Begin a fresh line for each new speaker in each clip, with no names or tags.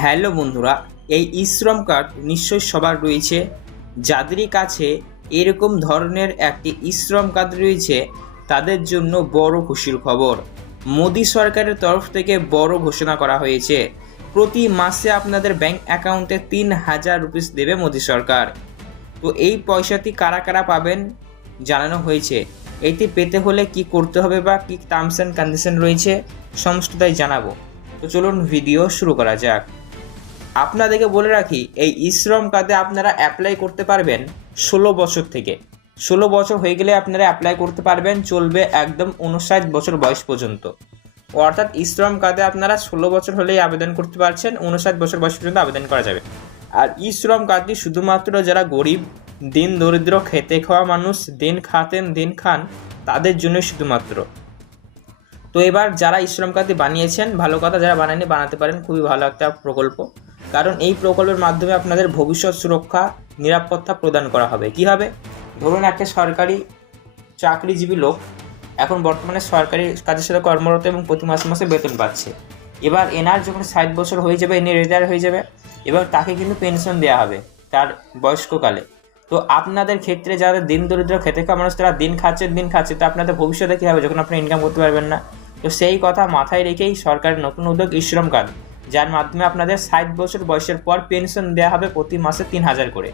Hello বন্ধুরা, এই e-Shram card নিশ্চয়ই সবার রয়েছে। যাদেরই কাছে এরকম ধরনের একটি ইশ্রম কার্ড রয়েছে, তাদের জন্য বড় খুশির খবর। মোদী সরকারের তরফ থেকে বড় ঘোষণা করা হয়েছে। প্রতি মাসে আপনাদের ব্যাংক অ্যাকাউন্টে তিন হাজার রুপিস দেবে মোদী সরকার। তো এই পয়সাটি কারা কারা পাবেন জানানো হয়েছে। এটি পেতে হলে কি করতে হবে বা কি টার্মস অ্যান্ড কন্ডিশন রয়েছে, সমস্তটাই জানাব। তো চলুন ভিডিও শুরু করা যাক। আপনাদেরকে বলে রাখি, এই ইশ্রম কার্ডে আপনারা অ্যাপ্লাই করতে পারবেন ষোলো বছর থেকে। ষোলো বছর হয়ে গেলে আপনারা অ্যাপ্লাই করতে পারবেন, চলবে একদম উনষাট বছর বয়স পর্যন্ত। অর্থাৎ ইশ্রম কার্ডে আপনারা ষোলো বছর হলেই আবেদন করতে পারছেন উনষাট বছর বয়স পর্যন্ত আবেদন করা যাবে। আর ইশ্রম কার্ডটি শুধুমাত্র যারা গরিব, দিন দরিদ্র, খেতে খাওয়া মানুষ, দিন খাতেন, দিন খান, তাদের জন্য শুধুমাত্র। তো এবার যারা ইশ্রম কার্ডটি বানিয়েছেন, ভালো কথা, যারা বানায়নি, বানাতে পারেন, খুবই ভালো একটা প্রকল্প। কারণ এই প্রকল্পের মাধ্যমে আপনাদের ভবিষ্যৎ সুরক্ষা, নিরাপত্তা প্রদান করা হবে। কি হবে? ধরুন একটা সরকারি চাকরিজীবী লোক এখন বর্তমানে সরকারি কাজের সাথে কর্মরত এবং প্রতি মাসে মাসে বেতন পাচ্ছে। এবার এনার যখন ষাট বছর হয়ে যাবে, এনে রিটায়ার হয়ে যাবে, এবার তাকে কিন্তু পেনশন দেওয়া হবে তার বয়স্ককালে। তো আপনাদের ক্ষেত্রে যারা দিন দরিদ্র খেতে খাওয়া মানুষ, তারা দিন খাচ্ছে দিন খাচ্ছে, তো আপনাদের ভবিষ্যতে কী হবে? যখন আপনি ইনকাম করতে পারবেন না। তো সেই কথা মাথায় রেখেই সরকারের নতুন উদ্যোগ ইশ্রম কার্ড। যার মাধ্যমে আপনাদের ষাট বছর বয়সের পর পেনশন দেওয়া হবে প্রতি মাসে তিন হাজার করে।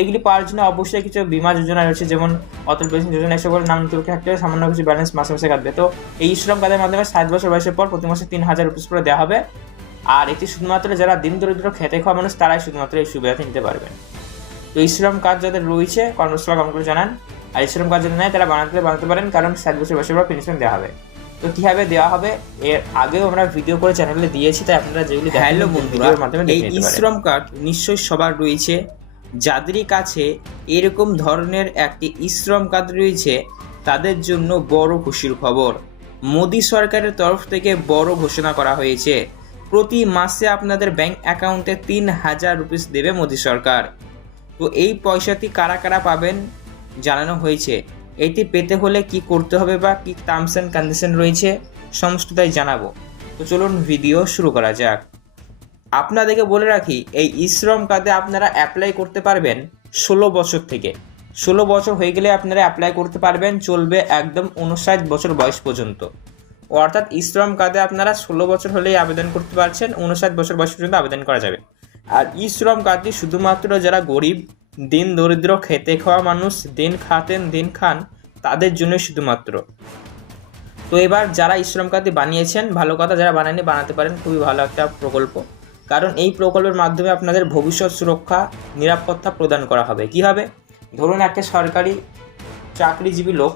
এগুলি পাওয়ার জন্য অবশ্যই কিছু বিমা যোজনা রয়েছে, যেমন অটল পেনশন যোজনা, এসব নাম তুলকে থাকতে হবে সামান্য কিছু ব্যালেন্স মাসে মাসে কাটবে। তো এই শ্রম কার্ডের মাধ্যমে ষাট বছর বয়সের পর প্রতি মাসে তিন হাজার রুপিস করে দেওয়া হবে। আর এটি শুধুমাত্র যারা দিন দরিদ্র খেতে খাওয়া মানুষ, তারাই শুধুমাত্র এই সুবিধাটি নিতে পারবেন। তো এই শ্রম কার্ড যাদের রয়েছে, কর্মস্থল কর্ম করে জানান। আর এই শ্রম কার্ড যাদের নেয় তারা বানাতে বানাতে পারেন, কারণ ষাট বছর বয়সের পর পেনশন দেওয়া হবে। তো কীভাবে দেওয়া হবে? এর আগেও আমরা ভিডিও করে চ্যানেলে দিয়েছি তাই আপনারা যেগুলি হ্যালো বন্ধুরা এই। ইশ্রম কার্ড নিশ্চয়ই সবার রয়েছে। যাদেরই কাছে এরকম ধরনের একটি ইশ্রম কার্ড রয়েছে তাদের জন্য বড় খুশির খবর। মোদী সরকারের তরফ থেকে বড় ঘোষণা করা হয়েছে। প্রতি মাসে আপনাদের ব্যাংক অ্যাকাউন্টে তিন হাজার রুপিস দেবে মোদী সরকার। তো এই পয়সাটি কারা কারা পাবেন জানানো হয়েছে। এটি পেতে হলে কি করতে হবে বা কি টার্মস অ্যান্ড কন্ডিশন রয়েছে সমস্তটাই জানাব। তো চলুন ভিডিও শুরু করা যাক। আপনাদেরকে বলে রাখি, এই ইশ্রম কার্ডে আপনারা অ্যাপ্লাই করতে পারবেন ষোলো বছর থেকে। ষোলো বছর হয়ে গেলে আপনারা অ্যাপ্লাই করতে পারবেন, চলবে একদম উনষাট বছর বয়স পর্যন্ত। অর্থাৎ ইশ্রম কার্ডে আপনারা ষোলো বছর হলেই আবেদন করতে পারছেন উনষাট বছর বয়স পর্যন্ত আবেদন করা যাবে। আর ইশ্রম কার্ডটি শুধুমাত্র যারা গরিব দিন দরিদ্র খেতে খাওয়া মানুষ, দিন খাতেন, দিন খান, তাদের জন্য শুধুমাত্র। তো এবার যারা ইশ্রম কার্ডটি বানিয়েছেন, ভালো কথা যারা বানায়নি, বানাতে পারেন, খুবই ভালো একটা প্রকল্প। কারণ এই প্রকল্পের মাধ্যমে আপনাদের ভবিষ্যৎ সুরক্ষা, নিরাপত্তা প্রদান করা হবে। কি হবে? ধরুন একটা সরকারি চাকরিজীবী লোক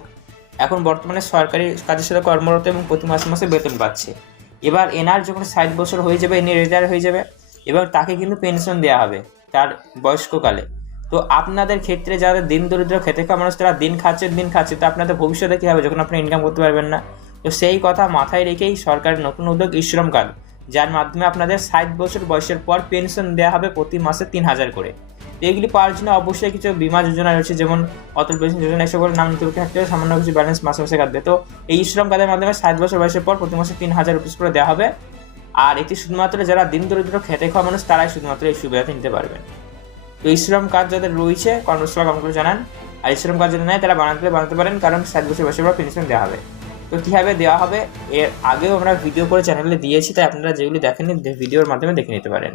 এখন বর্তমানে সরকারি কাজের সাথে কর্মরত এবং প্রতি মাসে মাসে বেতন পাচ্ছে। এবার এনার যখন ষাট বছর হয়ে যাবে, এনে রিটায়ার হয়ে যাবে, এবার তাকে কিন্তু পেনশন দেওয়া হবে, তার বয়স্ককালে। তো আপনাদের ক্ষেত্রে যারা দিন দরিদ্র খেতে খাওয়া মানুষ তারা দিন খাচ্ছে দিন খাচ্ছে, তো আপনাদের ভবিষ্যতে কী হবে যখন আপনি ইনকাম করতে পারবেন না? তো সেই কথা মাথায় রেখেই সরকারের নতুন উদ্যোগ ইশ্রম কার্ড, যার মাধ্যমে আপনাদের ষাট বছর বয়সের পর পেনশন দেওয়া হবে প্রতি মাসে তিন হাজার করে। তো এগুলি পাওয়ার জন্য অবশ্যই কিছু বিমা যোজনা রয়েছে, যেমন অটল পেনশন যোজনা, এসব নাম তুলকে থাকতে হবে, সামান্য কিছু ব্যালেন্স মাসে মাসে কাটবে। তো এই ইশ্রম কার্ডের মাধ্যমে ষাট বছর বয়সের পর প্রতি মাসে তিন হাজার রুপিস করে দেওয়া হবে। আর এটি শুধুমাত্র যারা দিন দরিদ্র খেতে খাওয়া মানুষ, তারাই শুধুমাত্র এই সুবিধাটি নিতে পারবেন। তো ইসলাম কাজ যাদের রয়েছে কর্মস্থল কম করে জানান, আর ইসলাম কাজ যাদের নেয় তারা বানাতে বানাতে পারেন, কারণ সাত বছর বয়সের পর পেনশন দেওয়া হবে। তো কীভাবে দেওয়া হবে? এর আগেও আমরা ভিডিও করে চ্যানেলে দিয়েছি, তাই আপনারা যেগুলি দেখেননি ভিডিওর মাধ্যমে দেখে নিতে পারেন।